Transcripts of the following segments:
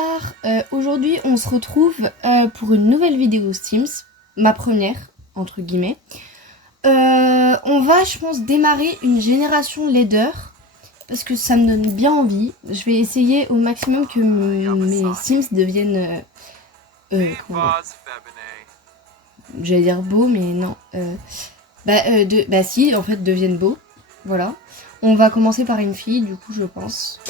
bonsoir, aujourd'hui on se retrouve pour une nouvelle vidéo Sims, ma première, entre guillemets. On va, je pense, démarrer une génération leader, parce que ça me donne bien envie. Je vais essayer au maximum que mes Sims deviennent, j'allais dire beaux, mais non. Bah si, en fait, deviennent beaux, voilà. On va commencer par une fille, du coup, je pense.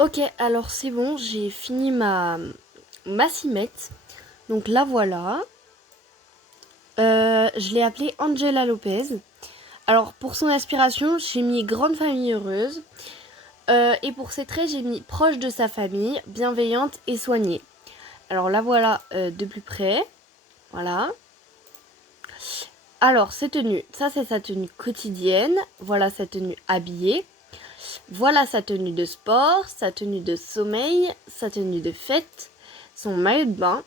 Ok, alors c'est bon, j'ai fini ma cimette. Donc la voilà. Je l'ai appelée Angela Lopez. Alors pour son inspiration, j'ai mis grande famille heureuse. Et pour ses traits, j'ai mis proche de sa famille, bienveillante et soignée. Alors la voilà de plus près. Voilà. Alors ses tenues, ça c'est sa tenue quotidienne. Voilà sa tenue habillée. Voilà sa tenue de sport, sa tenue de sommeil, sa tenue de fête, son maillot de bain,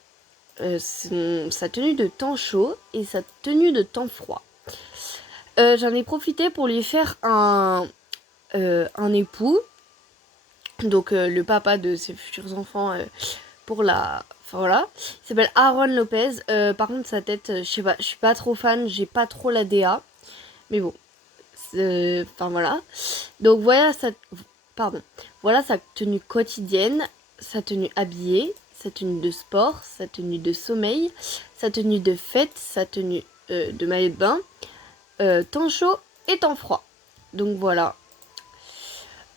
sa tenue de temps chaud et sa tenue de temps froid. J'en ai profité pour lui faire un époux, donc le papa de ses futurs enfants pour la... Enfin voilà, il s'appelle Aaron Lopez. Par contre sa tête, je sais pas, je suis pas trop fan, j'ai pas trop la DA, mais bon. Enfin voilà. Donc voilà sa tenue quotidienne, sa tenue habillée, sa tenue de sport, sa tenue de sommeil, sa tenue de fête, sa tenue de maillot de bain, temps chaud et temps froid. Donc voilà.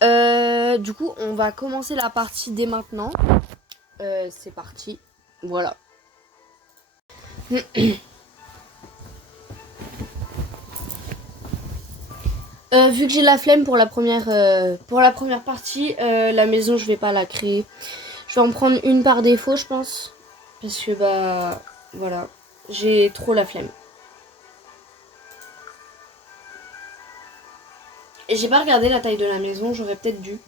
Du coup, on va commencer la partie dès maintenant. C'est parti. Voilà. Vu que j'ai la flemme pour la première partie, la maison je vais pas la créer. Je vais en prendre une par défaut je pense. Parce que bah voilà, j'ai trop la flemme. Et j'ai pas regardé la taille de la maison, j'aurais peut-être dû.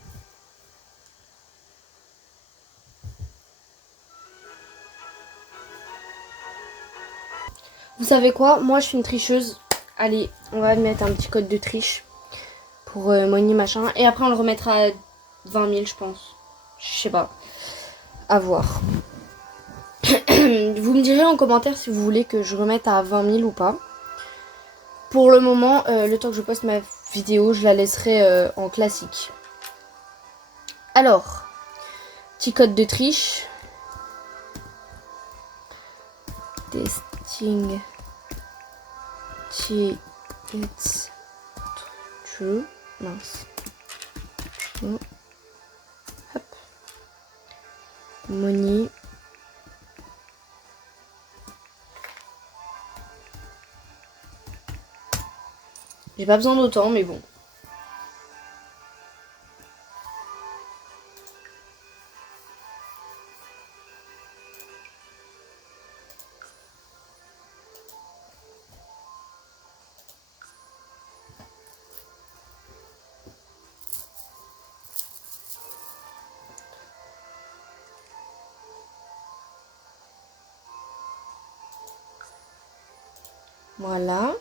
Vous savez quoi? Moi je suis une tricheuse. Allez, on va mettre un petit code de triche pour Money machin. Et après on le remettra à 20 000 je pense. Je sais pas. À voir. Vous me direz en commentaire si vous voulez que je remette à 20 000 ou pas. Pour le moment, le temps que je poste ma vidéo, je la laisserai en classique. Alors, petit code de triche. Testing. It's true. Mince. True. Hop. Money. J'ai pas besoin d'autant, mais bon. Voilà.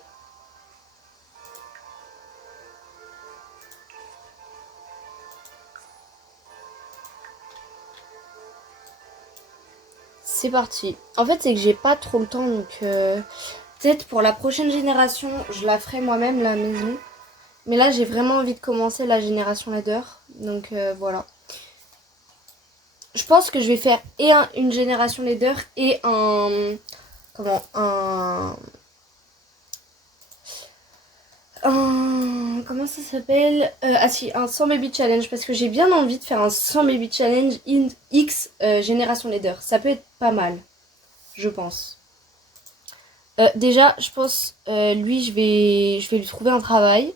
C'est parti. En fait, c'est que j'ai pas trop le temps, donc peut-être pour la prochaine génération, je la ferai moi-même, la maison. Mais là, j'ai vraiment envie de commencer la génération ladder, donc voilà. Je pense que je vais faire et une génération leader et comment ça s'appelle ah si, un 100 baby challenge, parce que j'ai bien envie de faire un 100 baby challenge in X génération leader. Ça peut être pas mal, je pense. Déjà, je pense lui, je vais lui trouver un travail.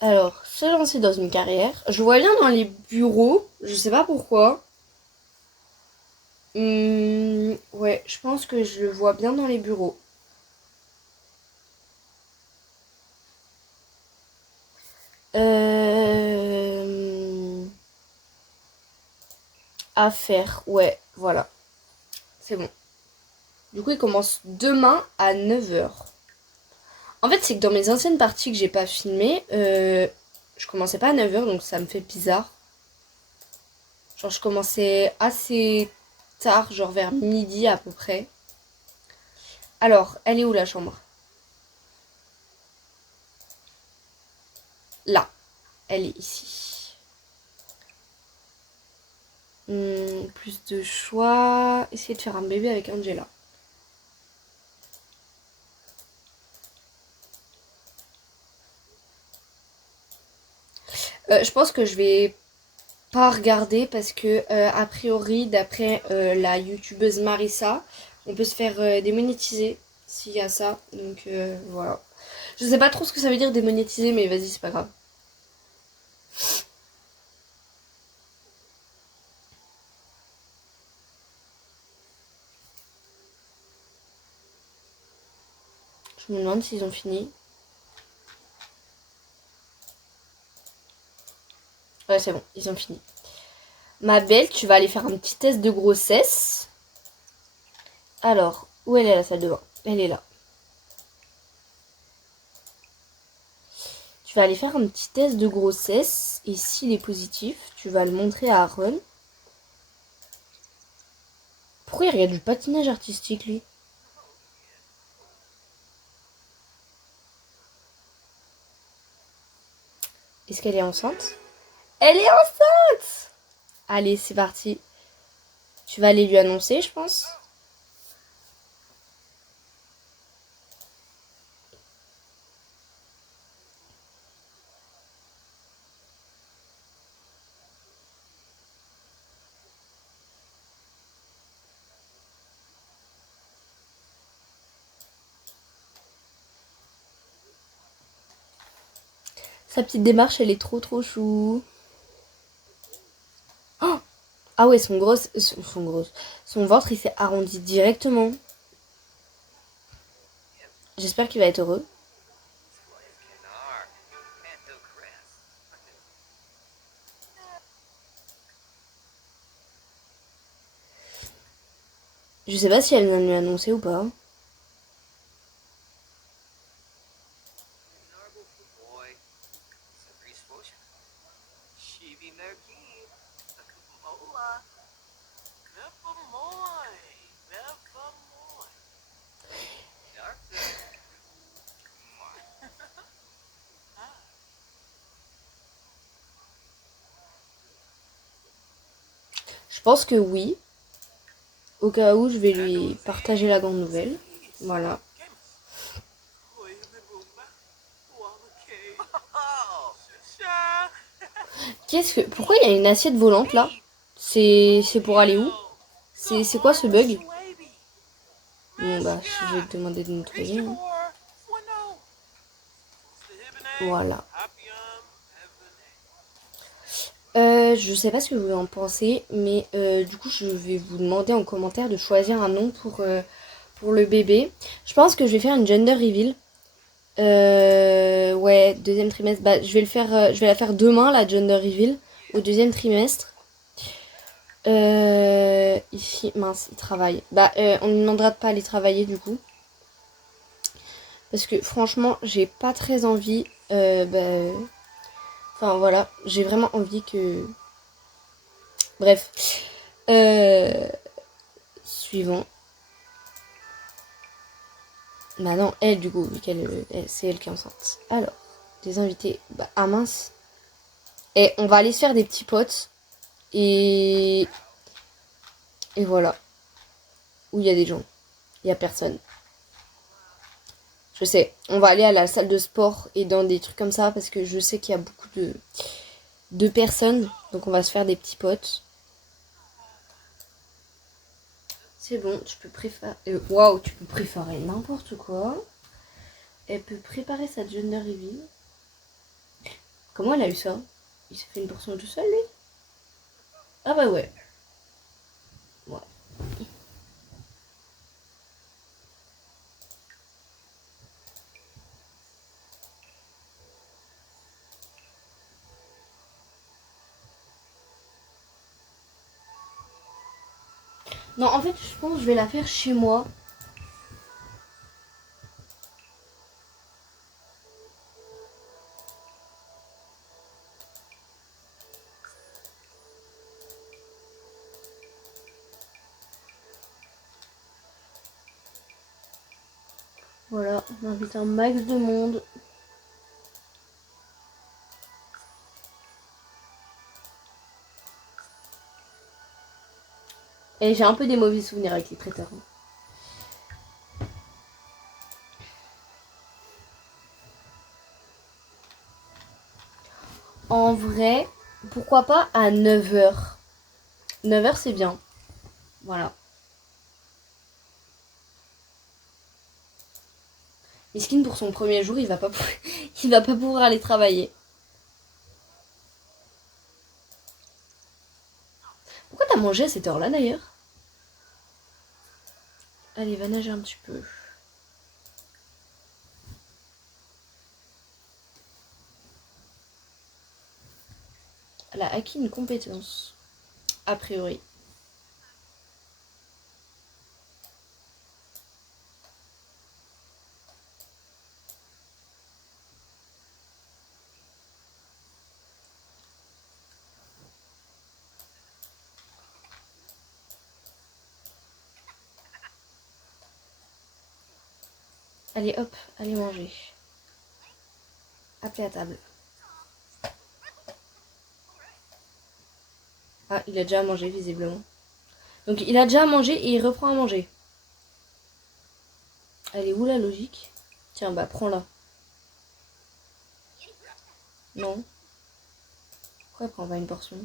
Alors, se lancer dans une carrière. Je vois bien dans les bureaux, je sais pas pourquoi. Ouais, je pense que je le vois bien dans les bureaux. à faire. Ouais, voilà. C'est bon. Du coup, il commence demain à 9h. En fait, c'est que dans mes anciennes parties que j'ai pas filmées, je commençais pas à 9h, donc ça me fait bizarre. Genre, je commençais assez tard, genre vers midi à peu près. Alors, elle est où la chambre? Là. Elle est ici. Plus de choix. Essayer de faire un bébé avec Angela. Je pense que je vais pas regarder parce que a priori d'après la youtubeuse Marissa, on peut se faire démonétiser s'il y a ça. Donc voilà. Je sais pas trop ce que ça veut dire démonétiser, mais vas-y, c'est pas grave. Je me demande s'ils ont fini. Ouais, c'est bon, ils ont fini. Ma belle, tu vas aller faire un petit test de grossesse. Alors, où elle est la salle de bain? Elle est là. Tu vas aller faire un petit test de grossesse et s'il est positif, tu vas le montrer à Aaron. Pourquoi il regarde du patinage artistique lui? Est-ce qu'elle est enceinte? Elle est enceinte! Allez, c'est parti. Tu vas aller lui annoncer, je pense. Sa petite démarche, elle est trop chou. Oh, ah ouais, son ventre, il s'est arrondi directement. J'espère qu'il va être heureux. Je sais pas si elle vient de lui annoncer ou pas. Je pense que oui. Au cas où, je vais lui partager la grande nouvelle. Voilà. Pourquoi il y a une assiette volante là? C'est pour aller où? C'est quoi ce bug? Bon bah, je vais te demander de nettoyer. Hein. Voilà. Je sais pas ce que vous en pensez, mais du coup, je vais vous demander en commentaire de choisir un nom pour le bébé. Je pense que je vais faire une gender reveal. Ouais, deuxième trimestre. Bah, je vais la faire demain, la gender reveal, au deuxième trimestre. Ici, mince, il travaille. Bah, on lui demandera de pas aller travailler du coup. Parce que franchement, j'ai pas très envie. Enfin voilà, j'ai vraiment envie que. Bref. Suivant. Bah non, elle du coup, vu c'est elle qui est enceinte. Alors, des invités. Bah, ah mince. Et on va aller se faire des petits potes. Et. Et voilà. Où il y a des gens. Il y a personne. Je sais. On va aller à la salle de sport et dans des trucs comme ça parce que je sais qu'il y a beaucoup de personnes. Donc on va se faire des petits potes. C'est bon, tu peux préparer. Waouh, tu peux préparer n'importe quoi. Elle peut préparer sa gender reveal. Comment elle a eu ça? Il s'est fait une portion tout seul, lui? Ah bah ouais. Ouais. Non, en fait, je pense que je vais la faire chez moi. Voilà, on invite un max de monde. Et j'ai un peu des mauvais souvenirs avec les traiteurs. En vrai, pourquoi pas à 9h. 9h c'est bien. Voilà. Miskin pour son premier jour, il va pas il va pas pouvoir aller travailler. Pourquoi t'as mangé à cette heure-là d'ailleurs? Allez, va nager un petit peu. Elle a acquis une compétence. A priori. Allez hop, allez manger. Appelez à table. Ah, il a déjà mangé visiblement. Donc il a déjà mangé et il reprend à manger. Elle est où la logique? Tiens, bah prends-la. Non. Pourquoi elle prend pas une portion?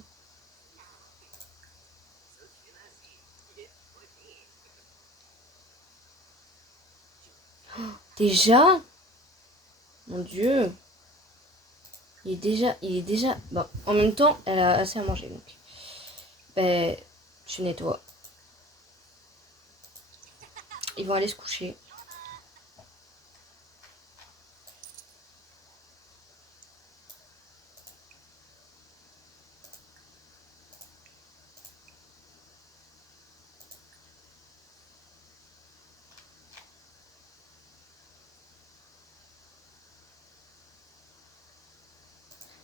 Déjà? Mon Dieu. Il est déjà. Bon, en même temps, elle a assez à manger donc. Ben, tu nettoies. Ils vont aller se coucher.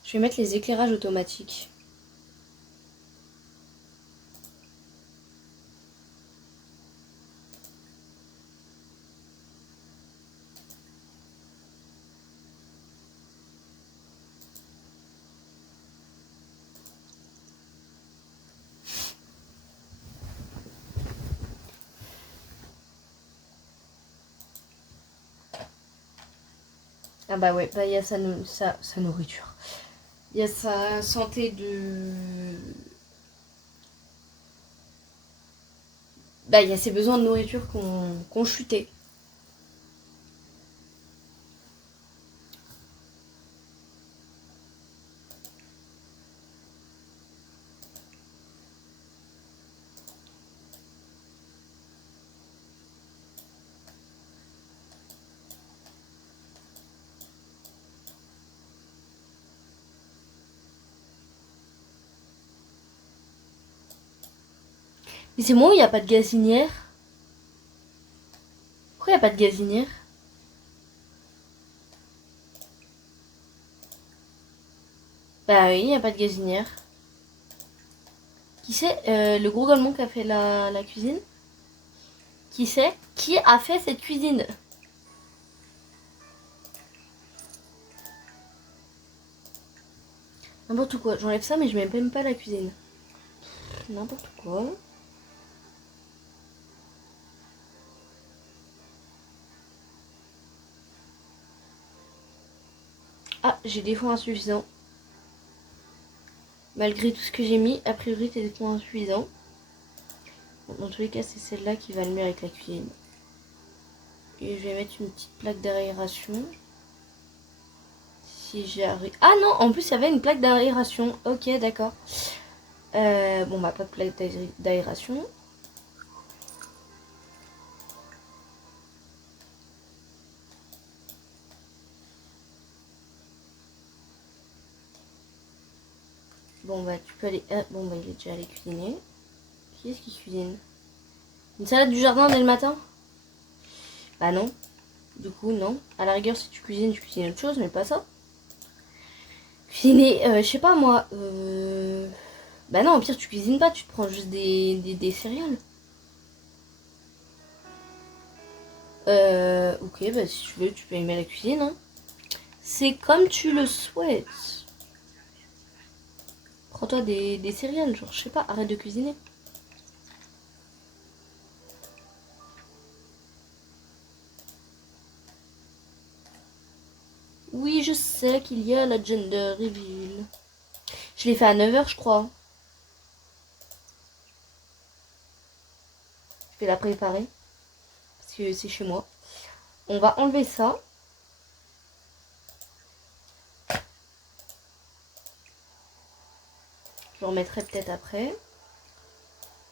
Je vais mettre les éclairages automatiques. Ah bah ouais, bah il y a sa nourriture. Il y a sa santé de... Bah il y a ses besoins de nourriture qu'on chuté. Mais c'est moi où il n'y a pas de gazinière? Pourquoi il n'y a pas de gazinière? Bah oui, il n'y a pas de gazinière. Qui c'est le gros golemon qui a fait la cuisine? Qui c'est? Qui a fait cette cuisine? N'importe quoi, j'enlève ça mais je mets même pas la cuisine. N'importe quoi. Ah, j'ai des fonds insuffisants. Malgré tout ce que j'ai mis, a priori t'as des fonds insuffisants. Bon, dans tous les cas, c'est celle-là qui va le mieux avec la cuisine. Et je vais mettre une petite plaque d'aération. Si j'arrive... Ah non, en plus il y avait une plaque d'aération. Ok, d'accord. Bon bah pas de plaque d'aération. Bon bah tu peux aller... Ah, bon bah il est déjà allé cuisiner. Qui est-ce qui cuisine? Une salade du jardin dès le matin? Bah non. Du coup, non. À la rigueur, si tu cuisines autre chose, mais pas ça. Cuisiner, je sais pas moi. Bah non, au pire, tu cuisines pas, tu te prends juste des céréales. Ok, bah si tu veux, tu peux aimer la cuisine. Hein. C'est comme tu le souhaites. Prends-toi des céréales, genre, je sais pas, arrête de cuisiner. Oui, je sais qu'il y a la gender reveal. Je l'ai fait à 9h, je crois. Je vais la préparer. Parce que c'est chez moi. On va enlever ça. Je le remettrai peut-être après.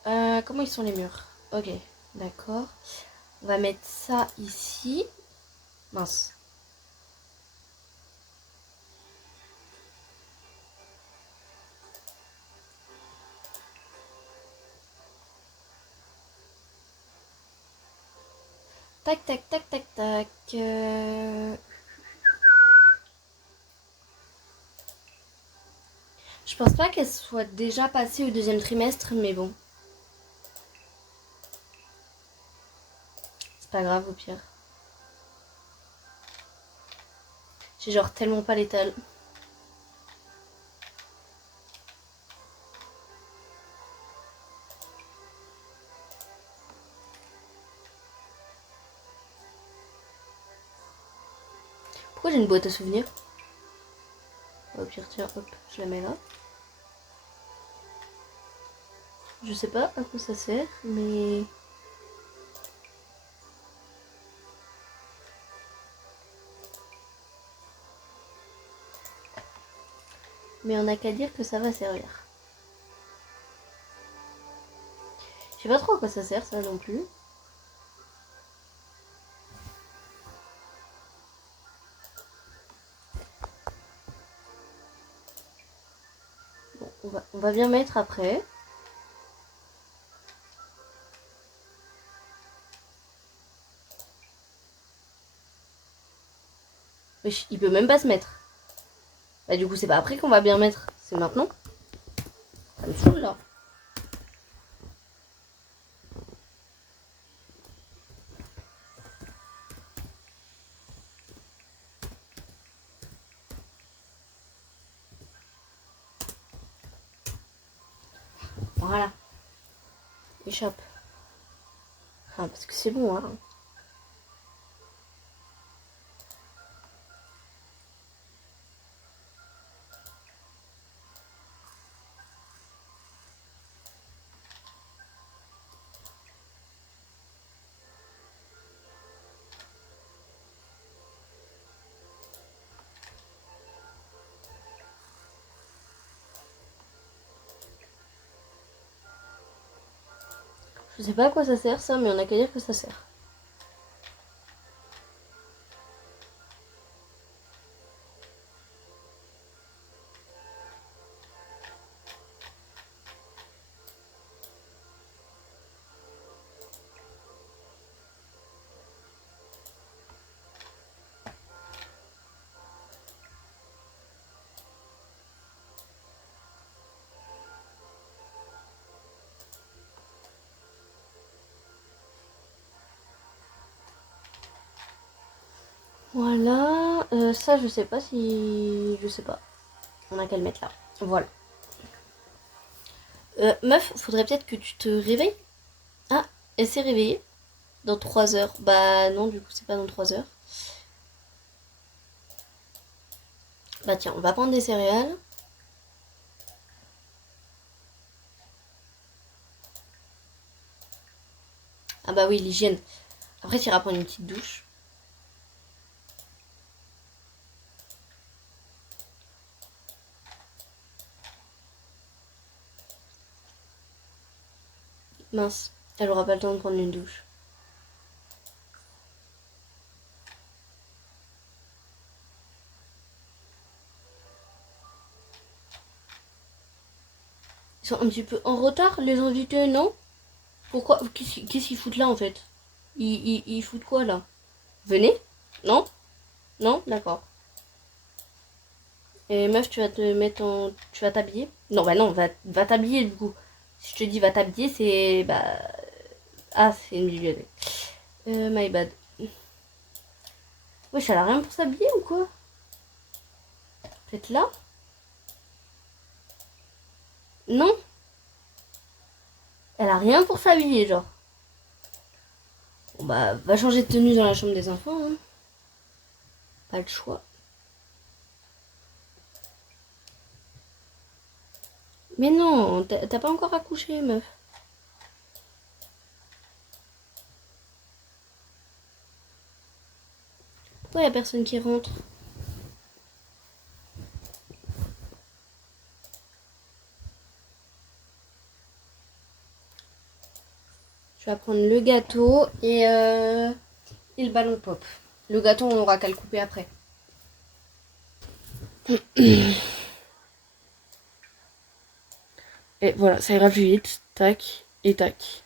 Comment ils sont les murs? Ok, d'accord. On va mettre ça ici. Mince. Tac, tac, tac, tac, tac. Je pense pas qu'elle soit déjà passée au deuxième trimestre, mais bon. C'est pas grave au pire. J'ai genre tellement pas l'étal. Pourquoi j'ai une boîte à souvenirs? Au pire, tiens, hop, je la mets là. Je sais pas à quoi ça sert, mais... Mais on n'a qu'à dire que ça va servir. Je sais pas trop à quoi ça sert, ça non plus. Bon, on va bien mettre après. Wesh, il peut même pas se mettre. Bah du coup, c'est pas après qu'on va bien mettre, c'est maintenant. Ça me saoule là. Voilà. Échappe. Ah, parce que c'est bon, hein. Je sais pas à quoi ça sert ça, mais on a qu'à dire que ça sert. Voilà. Ça, je sais pas si... Je sais pas. On a qu'à le mettre là. Voilà. Meuf, faudrait peut-être que tu te réveilles. Ah, elle s'est réveillée. Dans 3 heures. Bah non, du coup, c'est pas dans 3 heures. Bah tiens, on va prendre des céréales. Ah bah oui, l'hygiène. Après, tu iras prendre une petite douche. Mince, elle aura pas le temps de prendre une douche. Ils sont un petit peu en retard, les invités, non? Pourquoi? Qu'est-ce qu'ils foutent là en fait? Ils foutent quoi là? Venez? Non? Non? D'accord. Et meuf, tu vas te mettre en. Tu vas t'habiller? Non, bah non, va t'habiller du coup. Si je te dis va t'habiller, c'est. Bah. Ah, c'est une bibliothèque. My bad. Wesh, elle a rien pour s'habiller ou quoi? Peut-être là? Non? Elle a rien pour s'habiller, genre. Bon bah, va changer de tenue dans la chambre des enfants, hein. Pas le choix. Mais non, t'as pas encore accouché, meuf. Pourquoi y a personne qui rentre? Je vais prendre le gâteau et le ballon pop. Le gâteau, on aura qu'à le couper après. Et voilà, ça ira plus vite. Tac et tac.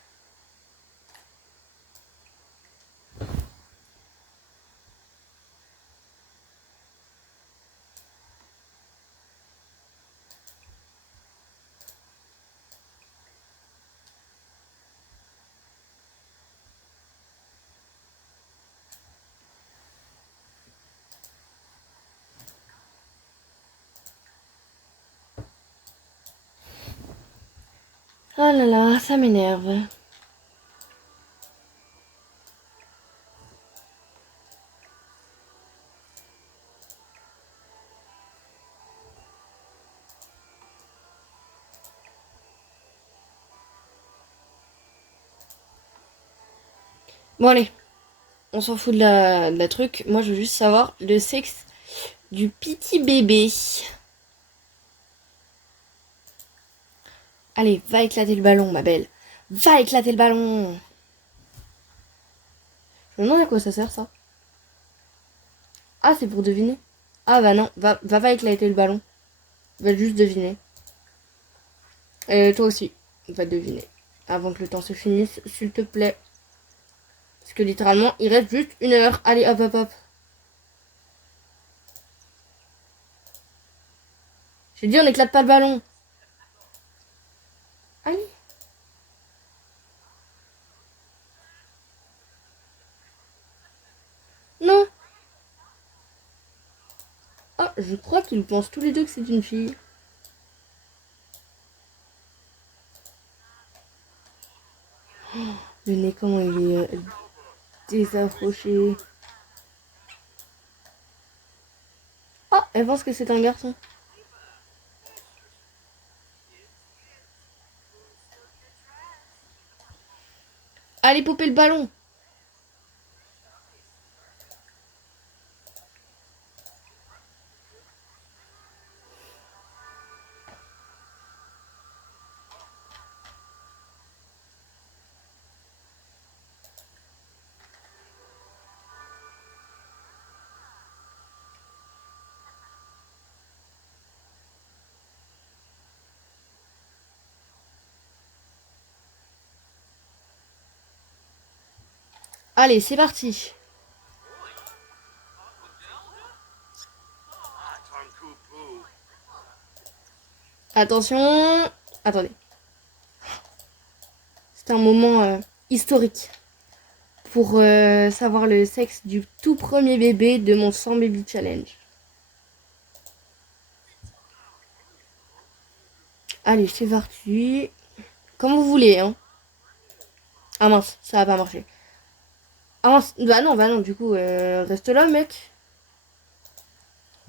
Oh là là, ça m'énerve. Bon allez, on s'en fout de la truc. Moi je veux juste savoir le sexe du petit bébé. Allez, va éclater le ballon, ma belle. Va éclater le ballon. Je me demande à quoi ça sert ça. Ah, c'est pour deviner. Ah bah non, va éclater le ballon. Va juste deviner. Et toi aussi, va deviner. Avant que le temps se finisse, s'il te plaît. Parce que littéralement, il reste juste 1 heure. Allez, hop, hop, hop. J'ai dit, on n'éclate pas le ballon. Allez. Non. Ah, je crois qu'ils pensent tous les deux que c'est une fille. Le nez, comment il est désapproché. Ah, elle pense que c'est un garçon. Allez, poupée le ballon. Allez, c'est parti. Attention. Attendez. C'est un moment historique pour savoir le sexe du tout premier bébé de mon 100 baby challenge. Allez, c'est parti. Comme vous voulez, hein. Ah mince, ça va pas marcher. Ah mince, bah non, du coup, reste là, mec.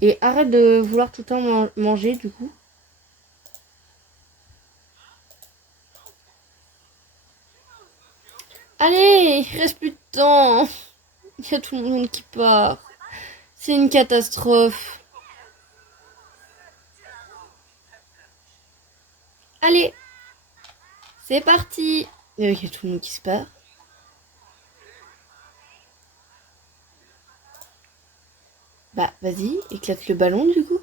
Et arrête de vouloir tout le temps manger, du coup. Allez, il reste plus de temps. Il y a tout le monde qui part. C'est une catastrophe. Allez, c'est parti. Il y a tout le monde qui se part. Bah, vas-y, éclate le ballon, du coup.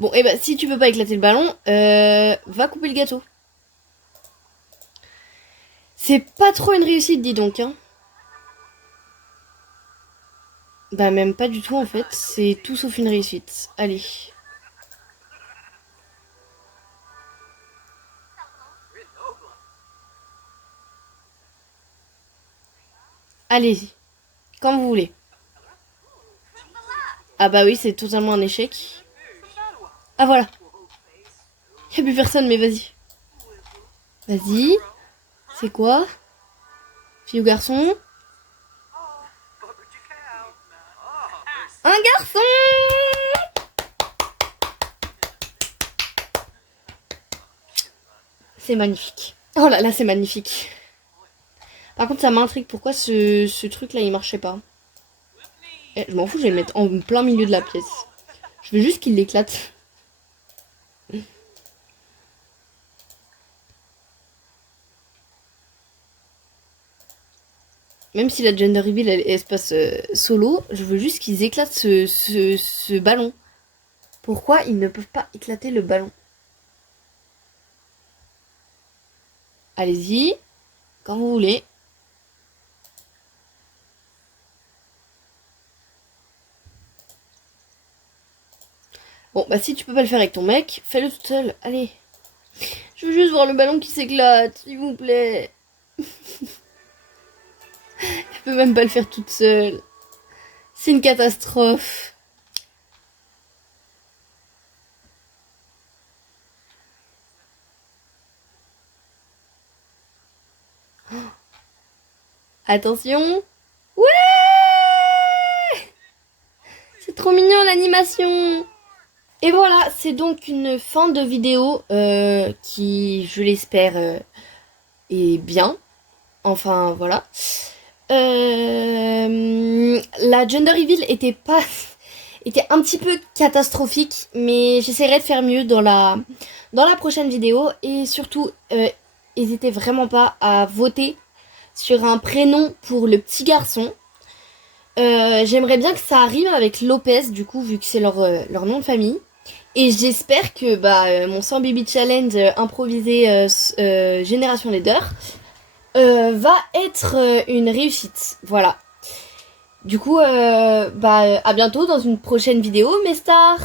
Bon, et bah si tu peux pas éclater le ballon, va couper le gâteau. C'est pas trop une réussite, dis donc, hein. Bah même pas du tout en fait, c'est tout sauf une réussite. Allez. Allez-y, quand vous voulez. Ah bah oui, c'est totalement un échec. Ah voilà. Y'a plus personne, mais vas-y. Vas-y. C'est quoi? Fille ou garçon? Un garçon! C'est magnifique. Oh là là, c'est magnifique. Par contre, ça m'intrigue pourquoi ce truc là il marchait pas. Eh, je m'en fous, je vais le mettre en plein milieu de la pièce. Je veux juste qu'il l'éclate. Même si la gender reveal elle se passe solo, je veux juste qu'ils éclatent ce ballon. Pourquoi ils ne peuvent pas éclater le ballon? Allez-y, quand vous voulez. Bon, bah si tu peux pas le faire avec ton mec, fais-le toute seule. Allez. Je veux juste voir le ballon qui s'éclate, s'il vous plaît. Je peux même pas le faire toute seule. C'est une catastrophe. Attention. Ouais! C'est trop mignon l'animation. Et voilà, c'est donc une fin de vidéo qui, je l'espère, est bien. Enfin, voilà. La gender reveal était pas... était un petit peu catastrophique, mais j'essaierai de faire mieux dans la prochaine vidéo. Et surtout, n'hésitez vraiment pas à voter sur un prénom pour le petit garçon. J'aimerais bien que ça arrive avec Lopez, du coup, vu que c'est leur nom de famille. Et j'espère que mon 100 baby challenge improvisé Génération Leader va être une réussite. Voilà. Du coup, à bientôt dans une prochaine vidéo, mes stars!